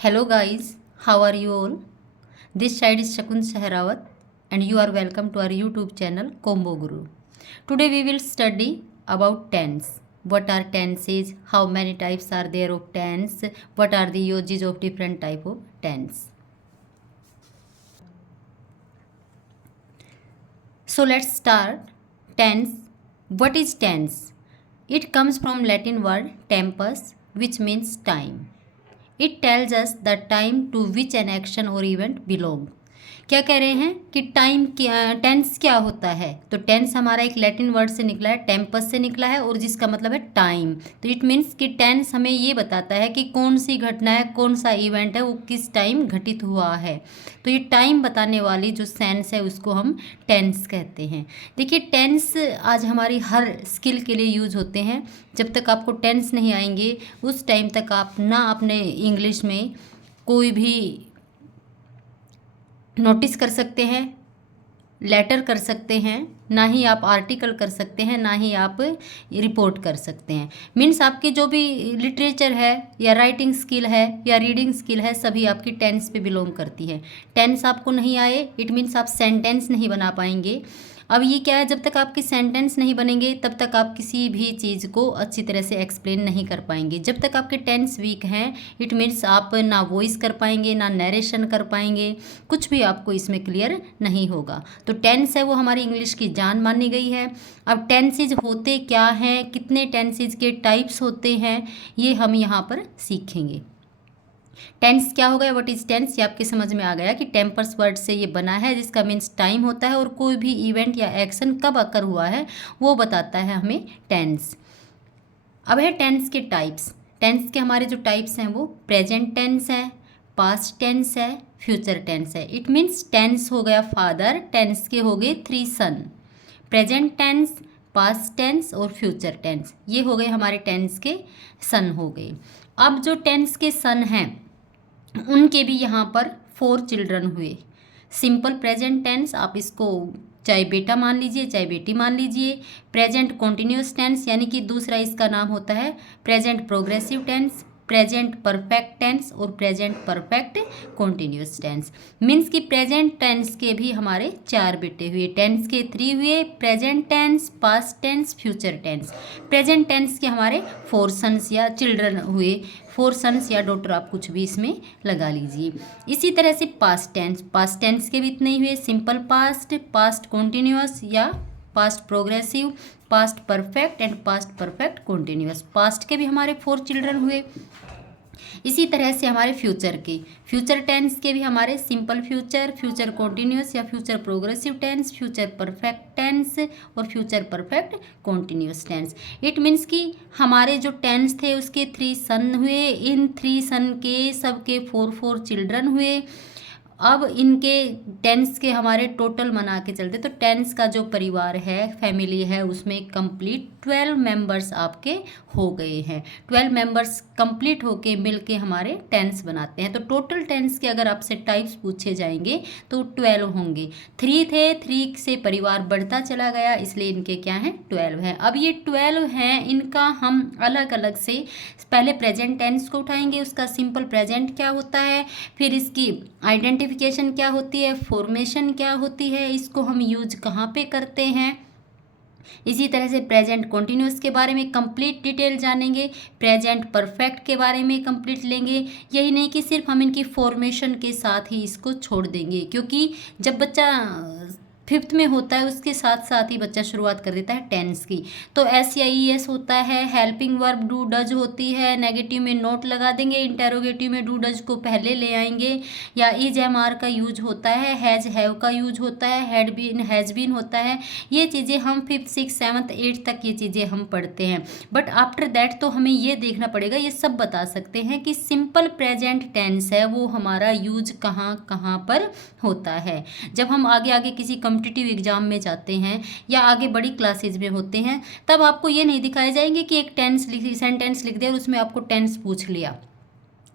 Hello guys, how are you all? This side is Shakun Sehrawat and you are welcome to our YouTube channel Combo Guru. Today we will study about tense. What are tenses? How many types are there of tense? What are the uses of different type of tense? So let's start. Tense. What is tense? It comes from Latin word tempus, which means time. It tells us the time to which an action or event belong. क्या कह रहे हैं कि time क्या tense क्या होता है। तो टेंस हमारा एक लैटिन वर्ड से निकला है, टेम्पस से निकला है और जिसका मतलब है टाइम। तो इट मीन्स कि टेंस हमें ये बताता है कि कौन सी घटना है, कौन सा इवेंट है, वो किस टाइम घटित हुआ है। तो ये टाइम बताने वाली जो सेंस है उसको हम टेंस कहते हैं। देखिए टेंस आज हमारी हर स्किल के लिए यूज होते हैं। जब तक आपको टेंस नहीं आएंगे उस टाइम तक आप ना अपने इंग्लिश में कोई भी नोटिस कर सकते हैं, लेटर कर सकते हैं, ना ही आप आर्टिकल कर सकते हैं, ना ही आप रिपोर्ट कर सकते हैं। मीन्स आपकी जो भी लिटरेचर है या राइटिंग स्किल है या रीडिंग स्किल है सभी आपकी टेंस पे बिलोंग करती है। टेंस आपको नहीं आए इट मीन्स आप सेंटेंस नहीं बना पाएंगे। अब ये क्या है, जब तक आपके सेंटेंस नहीं बनेंगे तब तक आप किसी भी चीज़ को अच्छी तरह से एक्सप्लेन नहीं कर पाएंगे। जब तक आपके टेंस वीक हैं इट मीन्स आप ना वॉइस कर पाएंगे, ना नरेशन कर पाएंगे, कुछ भी आपको इसमें क्लियर नहीं होगा। तो टेंस है वो हमारी इंग्लिश की जान मानी गई है। अब टेंसेज होते क्या हैं, कितने टेंसेज के टाइप्स होते हैं, ये हम यहाँ पर सीखेंगे। टेंस क्या हो गया, व्हाट इज टेंस, ये आपके समझ में आ गया कि टेम्पर्स वर्ड से ये बना है जिसका मीन्स टाइम होता है और कोई भी इवेंट या एक्शन कब अकर हुआ है वो बताता है हमें टेंस। अब है टेंस के टाइप्स। टेंस के हमारे जो टाइप्स हैं वो प्रेजेंट टेंस है, पास्ट टेंस है, फ्यूचर टेंस है। इट मीन्स टेंस हो गया फादर, टेंस के हो गए 3 सन। प्रेजेंट टेंस, पास्ट टेंस और फ्यूचर टेंस, ये हो गए हमारे टेंस के सन हो गए। अब जो टेंस के सन हैं उनके भी यहाँ पर 4 चिल्ड्रन हुए। सिंपल प्रेजेंट टेंस, आप इसको चाहे बेटा मान लीजिए चाहे बेटी मान लीजिए। प्रेजेंट कॉन्टिन्यूस टेंस यानी कि दूसरा इसका नाम होता है present progressive tense, present perfect tense और present perfect continuous tense. Means कि प्रेजेंट टेंस के भी हमारे 4 बेटे हुए, टेंस के 3 हुए, present tense, past tense, future tense. Present tense के हमारे 4 सन्स या चिल्ड्रन हुए, 4 सन्स या डॉटर आप कुछ भी इसमें लगा लीजिए। इसी तरह से पास्ट टेंस के भी इतने ही हुए, सिंपल पास्ट, पास्ट कॉन्टिन्यूस या past progressive, past perfect and past perfect continuous. Past के भी हमारे 4 चिल्ड्रन हुए। इसी तरह से हमारे फ्यूचर टेंस के भी हमारे सिंपल फ्यूचर, फ्यूचर कॉन्टिन्यूस या future progressive tense, future perfect tense और future perfect continuous tense. It means कि हमारे जो टेंस थे उसके 3 सन हुए, इन 3 सन के सबके 4 चिल्ड्रन हुए। अब इनके टेंस के हमारे टोटल मना के चलते तो टेंस का जो परिवार है, फैमिली है, उसमें कंप्लीट 12 मेंबर्स आपके हो गए हैं। 12 मेंबर्स कंप्लीट होके मिलके हमारे टेंस बनाते हैं। तो टोटल टेंस के अगर आपसे टाइप्स पूछे जाएंगे तो 12 होंगे। 3 थे, 3 से परिवार बढ़ता चला गया इसलिए इनके क्या हैं 12 हैं। अब ये 12 हैं, इनका हम अलग अलग से पहले प्रेजेंट टेंस को उठाएंगे, उसका सिंपल प्रेजेंट क्या होता है, फिर इसकी आइडेंटिफिकेशन क्या होती है, फॉर्मेशन क्या होती है, इसको हम यूज कहाँ पे करते हैं। इसी तरह से प्रेजेंट कॉन्टिन्यूस के बारे में कंप्लीट डिटेल जानेंगे, प्रेजेंट परफेक्ट के बारे में कंप्लीट लेंगे। यही नहीं कि सिर्फ हम इनकी फॉर्मेशन के साथ ही इसको छोड़ देंगे, क्योंकि जब बच्चा 5th में होता है उसके साथ साथ ही बच्चा शुरुआत कर देता है टेंस की। तो एस या ई एस होता है, हेल्पिंग वर्ब डू डज होती है, नेगेटिव में नोट लगा देंगे, इंटेरोगेटिव में डू डज को पहले ले आएंगे, या इज एम आर का यूज होता है, हैज हैव का यूज होता है, हैड बीन हैज बीन होता है। ये चीज़ें हम 5th 6th 7th 8th तक ये चीज़ें हम पढ़ते हैं। बट आफ्टर दैट तो हमें ये देखना पड़ेगा, ये सब बता सकते हैं कि सिंपल प्रेजेंट टेंस है वो हमारा यूज कहाँ कहाँ पर होता है। जब हम आगे आगे किसी कॉम्पिटिटिव एग्जाम में जाते हैं या आगे बड़ी क्लासेज में होते हैं तब आपको ये नहीं दिखाए जाएंगे कि एक सेंटेंस लिख दे और उसमें आपको टेंस पूछ लिया।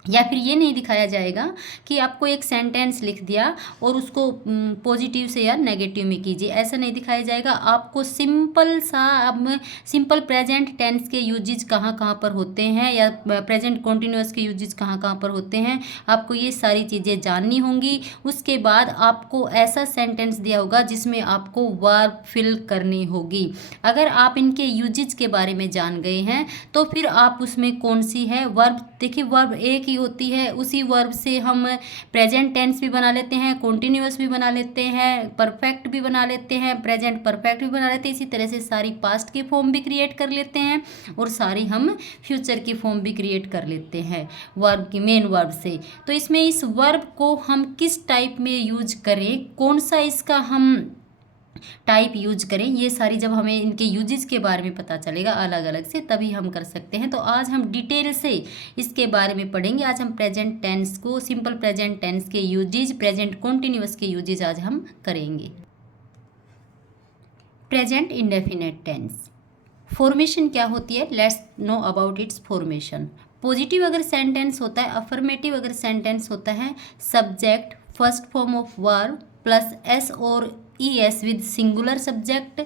या फिर ये नहीं दिखाया जाएगा कि आपको एक सेंटेंस लिख दिया और उसको पॉजिटिव से या नेगेटिव में कीजिए, ऐसा नहीं दिखाया जाएगा। आपको सिंपल सा, अब सिंपल प्रेजेंट टेंस के यूजेज कहाँ कहाँ पर होते हैं या प्रेजेंट कॉन्टिन्यूअस के यूजेज कहाँ कहाँ पर होते हैं, आपको ये सारी चीज़ें जाननी होंगी। उसके बाद आपको ऐसा सेंटेंस दिया होगा जिसमें आपको वर्ब फिल करनी होगी। अगर आप इनके यूजेज के बारे में जान गए हैं तो फिर आप उसमें कौन सी है वर्ब, देखिए वर्ब एक ही होती है, उसी वर्ब से हम प्रेजेंट टेंस भी बना लेते हैं, कॉन्टिन्यूअस भी बना लेते हैं, परफेक्ट भी बना लेते हैं, प्रेजेंट परफेक्ट भी बना लेते हैं, इसी तरह से सारी पास्ट की फॉर्म भी क्रिएट कर लेते हैं और सारी हम फ्यूचर की फॉर्म भी क्रिएट कर लेते हैं वर्ब की, मेन वर्ब से। तो इसमें इस वर्ब को हम किस टाइप में यूज करें, कौन सा इसका हम टाइप यूज करें, ये सारी जब हमें इनके यूजेस के बारे में पता चलेगा अलग अलग से, तभी हम कर सकते हैं। तो आज हम डिटेल से इसके बारे में पढ़ेंगे। आज हम प्रेजेंट टेंस को, सिंपल प्रेजेंट टेंस के यूजेस, प्रेजेंट कॉन्टिन्यूअस के यूजेस आज हम करेंगे। प्रेजेंट इंडेफिनिट टेंस फॉर्मेशन क्या होती है, let's know about it's formation. Positive अगर सेंटेंस होता है, अफर्मेटिव अगर सेंटेंस होता है, subject first form of verb plus S और ES with singular subject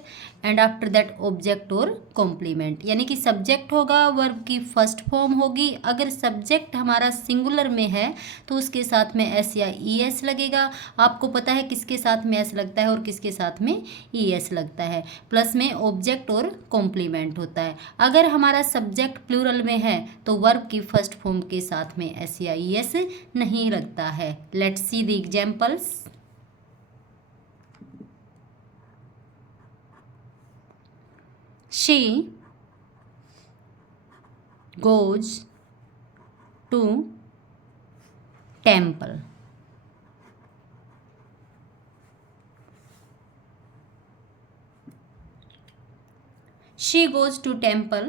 and after that object और कॉम्प्लीमेंट, यानी कि सब्जेक्ट होगा, वर्ब की फर्स्ट फॉर्म होगी। अगर सब्जेक्ट हमारा सिंगुलर में है तो उसके साथ में S या ES लगेगा। आपको पता है किसके साथ में S लगता है और किसके साथ में ES लगता है, प्लस में ऑब्जेक्ट और कॉम्प्लीमेंट होता है। अगर हमारा सब्जेक्ट प्लूरल में है तो वर्ब की फर्स्ट फॉर्म के साथ में S या ES नहीं लगता है। Let's see the examples. She goes to temple. She goes to temple.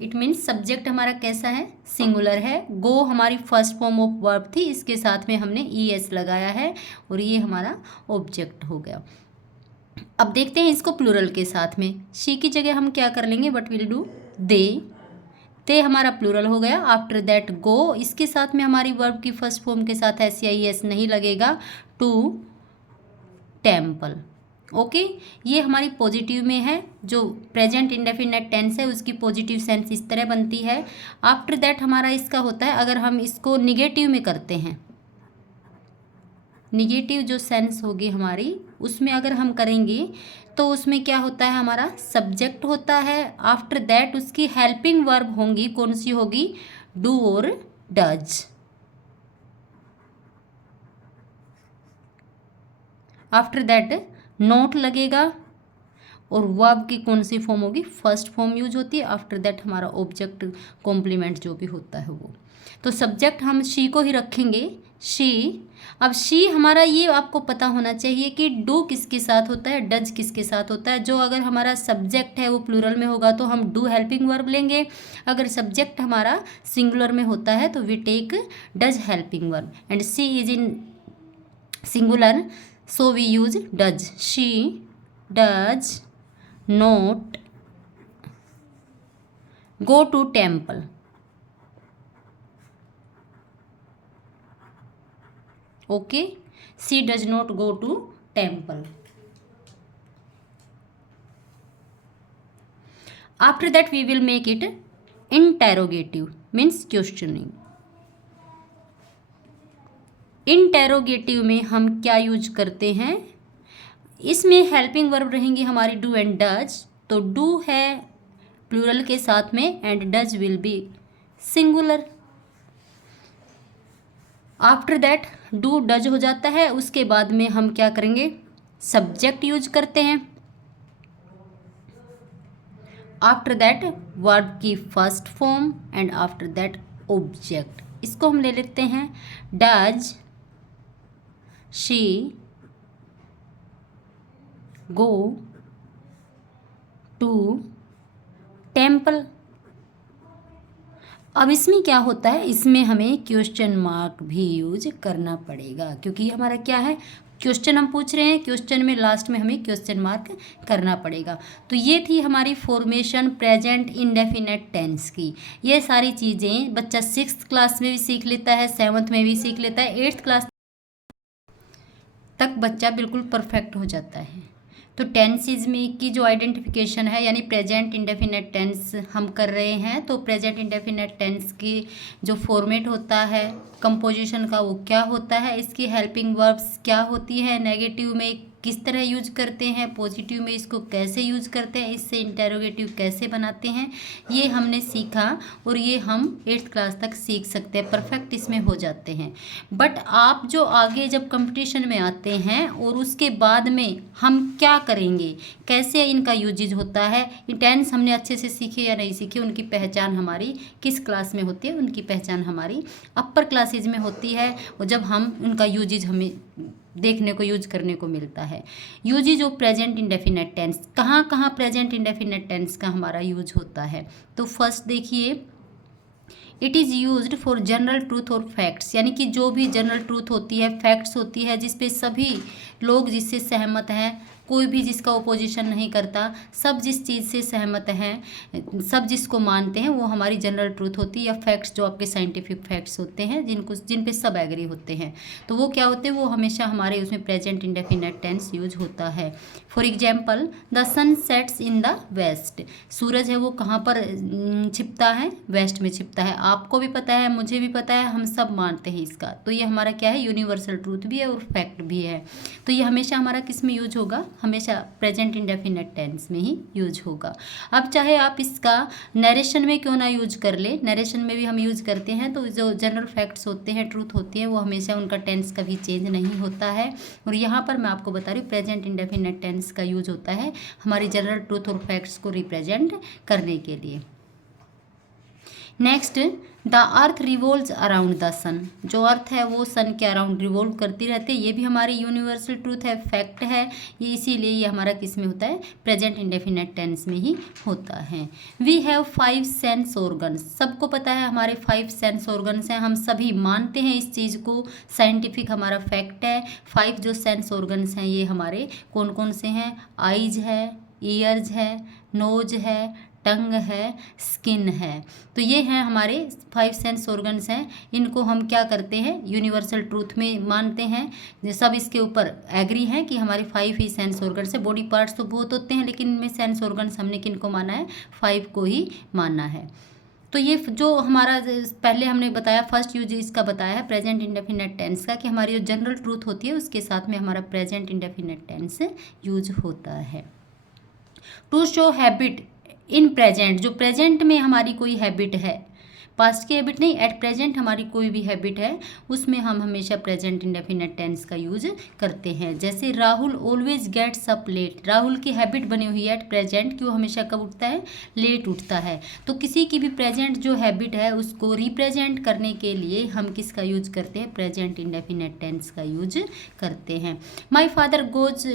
It means subject हमारा कैसा है, सिंगुलर है। गो हमारी फर्स्ट फॉर्म ऑफ वर्ब थी, इसके साथ में हमने ES लगाया है और ये हमारा ऑब्जेक्ट हो गया। अब देखते हैं इसको प्लूरल के साथ में। शी की जगह हम क्या कर लेंगे, व्हाट विल डू, दे हमारा प्लूरल हो गया। आफ्टर दैट गो, इसके साथ में हमारी वर्ब की फर्स्ट फॉर्म के साथ S या ES नहीं लगेगा, टू टेम्पल। ओके, ये हमारी पॉजिटिव में है। जो प्रेजेंट इंडेफिनिट टेंस है उसकी पॉजिटिव सेंस इस तरह बनती है। आफ्टर दैट हमारा इसका होता है, अगर हम इसको निगेटिव में करते हैं, निगेटिव जो सेंस होगी हमारी उसमें अगर हम करेंगे तो उसमें क्या होता है, हमारा सब्जेक्ट होता है। आफ्टर दैट उसकी हेल्पिंग वर्ब होंगी, कौन सी होगी, डू और डज। आफ्टर दैट नोट लगेगा और वर्ब की कौन सी फॉर्म होगी, फर्स्ट फॉर्म यूज होती है। आफ्टर दैट हमारा ऑब्जेक्ट कॉम्प्लीमेंट जो भी होता है वो। तो सब्जेक्ट हम शी को ही रखेंगे, शी। अब शी हमारा, ये आपको पता होना चाहिए कि डू किसके साथ होता है, डज किसके साथ होता है। जो अगर हमारा सब्जेक्ट है वो प्लूरल में होगा तो हम डू हेल्पिंग वर्ब लेंगे। अगर सब्जेक्ट हमारा सिंगुलर में होता है तो we take does helping verb and she is in singular, so we use does. She does not go to temple. Okay, she does not go to temple. After that we will make it interrogative, means questioning. Interrogative में हम क्या use करते हैं, इसमें helping verb रहेंगी हमारी do and does. तो do है प्लूरल के साथ में and does will be singular. After that do does हो जाता है, उसके बाद में हम क्या करेंगे, सब्जेक्ट यूज करते हैं। आफ्टर दैट वर्ब की first form and after that object. इसको हम ले लेते हैं, does she go to temple. अब इसमें क्या होता है, इसमें हमें क्वेश्चन मार्क भी यूज करना पड़ेगा क्योंकि हमारा क्या है, क्वेश्चन हम पूछ रहे हैं, क्वेश्चन में लास्ट में हमें क्वेश्चन मार्क करना पड़ेगा। तो ये थी हमारी फॉर्मेशन प्रेजेंट इंडेफिनेट टेंस की। ये सारी चीज़ें बच्चा 6th क्लास में भी सीख लेता है, 7th में भी सीख लेता है, 8th क्लास तक बच्चा बिल्कुल परफेक्ट हो जाता है। तो टेंसेज में की जो आइडेंटिफिकेशन है, यानी प्रेजेंट इंडेफिनेट टेंस हम कर रहे हैं, तो प्रेजेंट इंडेफिनेट टेंस की जो फॉर्मेट होता है कंपोजिशन का वो क्या होता है, इसकी हेल्पिंग वर्ब्स क्या होती है, नेगेटिव में किस तरह यूज करते हैं, पॉजिटिव में इसको कैसे यूज करते हैं, इससे इंटेरोगेटिव कैसे बनाते हैं, ये हमने सीखा और ये हम 8th क्लास तक सीख सकते हैं, परफेक्ट इसमें हो जाते हैं। बट आप जो आगे जब कंपटीशन में आते हैं और उसके बाद में हम क्या करेंगे, कैसे इनका यूजेज होता है, टेंस हमने अच्छे से सीखे या नहीं सीखे, उनकी पहचान हमारी किस क्लास में होती है, उनकी पहचान हमारी अपर क्लासेज में होती है, और जब हम उनका यूजेज हमें देखने को यूज करने को मिलता है। Usages of present indefinite tense, कहाँ कहाँ प्रेजेंट इंडेफिनेट टेंस का हमारा यूज होता है। तो फर्स्ट देखिए, it is used for general truth और फैक्ट्स, यानी कि जो भी जनरल ट्रूथ होती है, फैक्ट्स होती है, जिसपे सभी लोग जिससे सहमत हैं, कोई भी जिसका ओपोजिशन नहीं करता, सब जिस चीज़ से सहमत हैं, सब जिसको मानते हैं, वो हमारी जनरल ट्रूथ होती है, या फैक्ट्स जो आपके साइंटिफिक फैक्ट्स होते हैं जिन पे सब एग्री होते हैं, तो वो क्या होते हैं, वो हमेशा हमारे उसमें प्रेजेंट इंडेफिनेट टेंस यूज होता है। For example, the sun sets in the west, सूरज है वो कहाँ पर छिपता है, वेस्ट में छिपता है। आपको भी पता है, मुझे भी पता है, हम सब मानते हैं इसका, तो ये हमारा क्या है, यूनिवर्सल ट्रूथ भी है और फैक्ट भी है। तो ये हमेशा हमारा किस में यूज होगा, हमेशा प्रेजेंट इंडेफिनेट टेंस में ही यूज होगा। अब चाहे आप इसका नरेशन में क्यों ना यूज कर ले, नरेशन में भी हम यूज करते हैं, तो जो जनरल फैक्ट्स होते हैं, ट्रूथ होती है, वो हमेशा उनका टेंस कभी चेंज नहीं होता है। और यहाँ पर मैं आपको बता रही हूँ प्रेजेंट इंडेफिनेट टेंस का यूज होता है हमारी जनरल ट्रूथ और फैक्ट्स को रिप्रेजेंट करने के लिए। Next, the earth revolves around the sun, जो अर्थ है वो सन के अराउंड रिवॉल्व करती रहती है, ये भी हमारी यूनिवर्सल ट्रूथ है, फैक्ट है, ये इसीलिए ये हमारा किस में होता है, प्रेजेंट इंडेफिनेट टेंस में ही होता है। वी हैव 5 सेंस ऑर्गन्स, सबको पता है हमारे 5 सेंस ऑर्गन्स हैं, हम सभी मानते हैं इस चीज़ को, साइंटिफिक हमारा फैक्ट है। 5 जो सेंस ऑर्गन्स हैं ये हमारे कौन कौन से हैं, आइज है, ईयर्स है, नोज है, टंग है, स्किन है। तो ये हैं हमारे 5 सेंस ऑर्गन्स हैं, इनको हम क्या करते हैं, यूनिवर्सल ट्रूथ में मानते हैं, सब इसके ऊपर एग्री हैं कि हमारे 5 ही सेंस ऑर्गन्स है। बॉडी पार्ट्स तो बहुत होते हैं, लेकिन इनमें सेंस ऑर्गन्स हमने किन को माना है, 5 को ही माना है। तो ये जो हमारा पहले हमने बताया, फर्स्ट यूज इसका बताया है प्रेजेंट इंडेफिनेट टेंस का, कि हमारी जो जनरल ट्रूथ होती है उसके साथ में हमारा प्रेजेंट इंडेफिनेट टेंस यूज होता है। To show habit in present, जो प्रेजेंट में हमारी कोई हैबिट है, पास्ट की हैबिट नहीं, एट प्रेजेंट हमारी कोई भी हैबिट है, उसमें हम हमेशा प्रेजेंट इंडेफिनेट टेंस का यूज करते हैं। जैसे Rahul always gets up late, Rahul की हैबिट बनी हुई है एट प्रेजेंट कि वो हमेशा कब उठता है, लेट उठता है। तो किसी की भी प्रेजेंट जो हैबिट है उसको रिप्रेजेंट करने के लिए हम किसका यूज करते हैं, प्रेजेंट इंडेफिनेट टेंस का यूज करते हैं। My father goes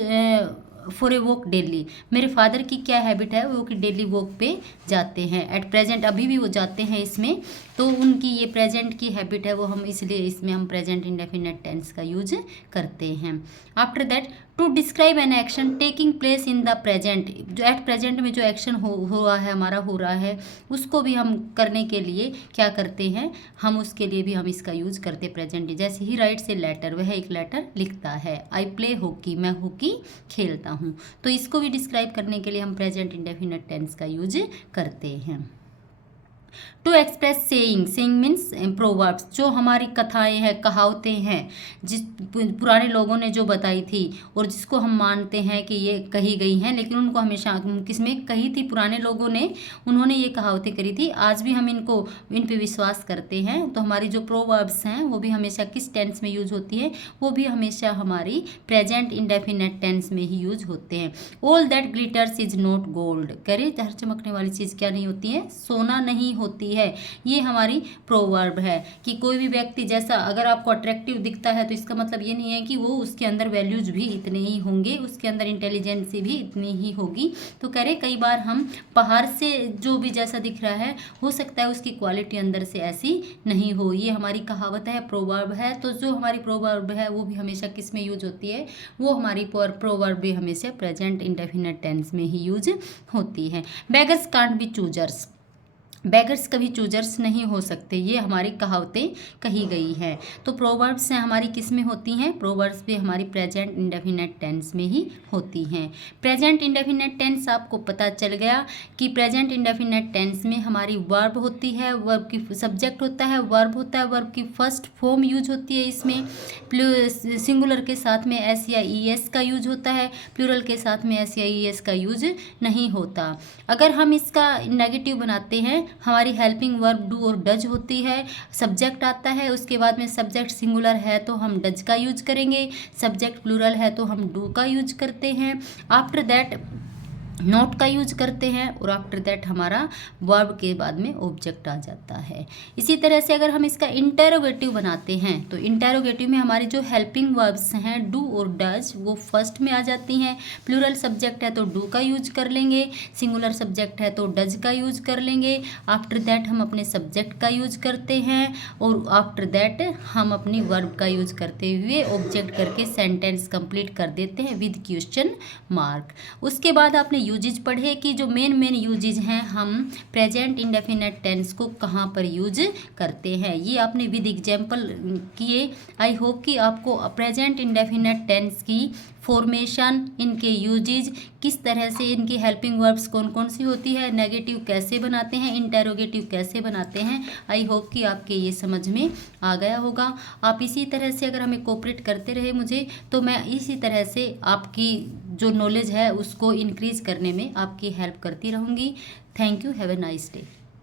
for a walk daily, मेरे फादर की क्या हैबिट है, वो कि डेली वॉक पे जाते हैं, एट प्रेजेंट अभी भी वो जाते हैं इसमें, तो उनकी ये प्रेजेंट की हैबिट है, वो हम इसलिए इसमें हम प्रेजेंट इंडेफिनेट टेंस का यूज करते हैं। After that, to describe an action taking place in the present, जो एट प्रेजेंट में जो एक्शन हुआ है, हमारा हो रहा है, उसको भी हम करने के लिए क्या करते हैं, हम उसके लिए भी हम इसका यूज करते हैं प्रेजेंट। जैसे ही राइट्स ए लेटर, वह एक लेटर लिखता है। आई प्ले हॉकी, मैं हॉकी खेलता हूँ, तो इसको भी डिस्क्राइब करने के लिए हम प्रेजेंट इंडेफिनेट टेंस का यूज करते हैं। To express saying, saying means proverbs, जो हमारी कथाएं हैं, कहावतें हैं, जिस पुराने लोगों ने जो बताई थी और जिसको हम मानते हैं कि ये कही गई हैं, लेकिन उनको हमेशा किसमें कही थी, पुराने लोगों ने, उन्होंने ये कहावतें करी थी, आज भी हम इन पे विश्वास करते हैं। तो हमारी जो प्रोवर्ब्स हैं वो भी हमेशा किस टेंस में यूज होती है, वो भी हमेशा हमारी प्रेजेंट इंडेफिनेट टेंस में ही यूज होते हैं। All that glitters is not gold, करे हर चमकने वाली चीज़ क्या नहीं होती है, सोना नहीं होती होती है, ये हमारी प्रोवर्ब है। कि कोई भी व्यक्ति जैसा अगर आपको अट्रैक्टिव दिखता है तो इसका मतलब ये नहीं है कि वो उसके अंदर वैल्यूज भी इतने ही होंगे, उसके अंदर इंटेलिजेंसी भी इतनी ही होगी। तो कह रहे कई बार हम बाहर से जो भी जैसा दिख रहा है हो सकता है उसकी क्वालिटी अंदर से ऐसी नहीं हो। ये हमारी कहावत है, प्रोवर्ब है। तो जो हमारी प्रोवर्ब है वो भी हमेशा किस में यूज होती है, वो हमारी प्रोवर्ब भी हमेशा प्रेजेंट इंडेफिनिट टेंस में ही यूज होती है। Beggars can't be choosers, beggars कभी चूजर्स नहीं हो सकते, ये हमारी कहावतें कही गई हैं। तो प्रोवर्ब्स हैं हमारी किस में होती हैं, प्रोवर्ब्स भी हमारी प्रेजेंट इंडेफिनिट टेंस में ही होती हैं। प्रेजेंट इंडेफिनिट टेंस आपको पता चल गया कि प्रेजेंट इंडेफिनिट टेंस में हमारी वर्ब होती है, वर्ब की सब्जेक्ट होता है, वर्ब होता है, वर्ब की फर्स्ट फॉर्म यूज होती है। इसमें सिंगुलर के साथ में एस या ई एस का यूज होता है, प्लूरल के साथ में एस या ई एस का यूज नहीं होता। अगर हम इसका नेगेटिव बनाते हैं, हमारी हेल्पिंग वर्ब डू और डज होती है, सब्जेक्ट आता है, उसके बाद में सब्जेक्ट सिंगुलर है तो हम डज का यूज करेंगे, सब्जेक्ट प्लूरल है तो हम डू का यूज करते हैं, आफ्टर दैट नोट का यूज करते हैं, और आफ्टर दैट हमारा वर्ब के बाद में ऑब्जेक्ट आ जाता है। इसी तरह से अगर हम इसका इंटेरोगेटिव बनाते हैं तो इंटेरोगेटिव में हमारी जो हेल्पिंग वर्ब्स हैं डू और डज वो फर्स्ट में आ जाती हैं। प्लूरल सब्जेक्ट है तो डू का यूज कर लेंगे, सिंगुलर सब्जेक्ट है तो डज का यूज कर लेंगे, आफ्टर दैट हम अपने सब्जेक्ट का यूज करते हैं, और आफ्टर दैट हम अपनी वर्ब का यूज करते हुए ऑब्जेक्ट करके सेंटेंस कंप्लीट कर देते हैं विद क्वेश्चन मार्क। उसके बाद आपने यूजेज पढ़े कि जो मेन यूजेज हैं हम प्रेजेंट इंडेफिनिट टेंस को कहाँ पर यूज करते हैं, ये आपने विद एग्जाम्पल किए। आई होप कि आपको प्रेजेंट इंडेफिनिट टेंस की फॉर्मेशन, इनके यूजेज, किस तरह से इनकी हेल्पिंग वर्ब्स कौन कौन सी होती है, नेगेटिव कैसे बनाते हैं, इंटेरोगेटिव कैसे बनाते हैं, आई होप कि आपके ये समझ में आ गया होगा। आप इसी तरह से अगर हमें कोऑपरेट करते रहे मुझे, तो मैं इसी तरह से आपकी जो नॉलेज है उसको इंक्रीज करने में आपकी हेल्प करती रहूँगी। Thank you, have a nice day.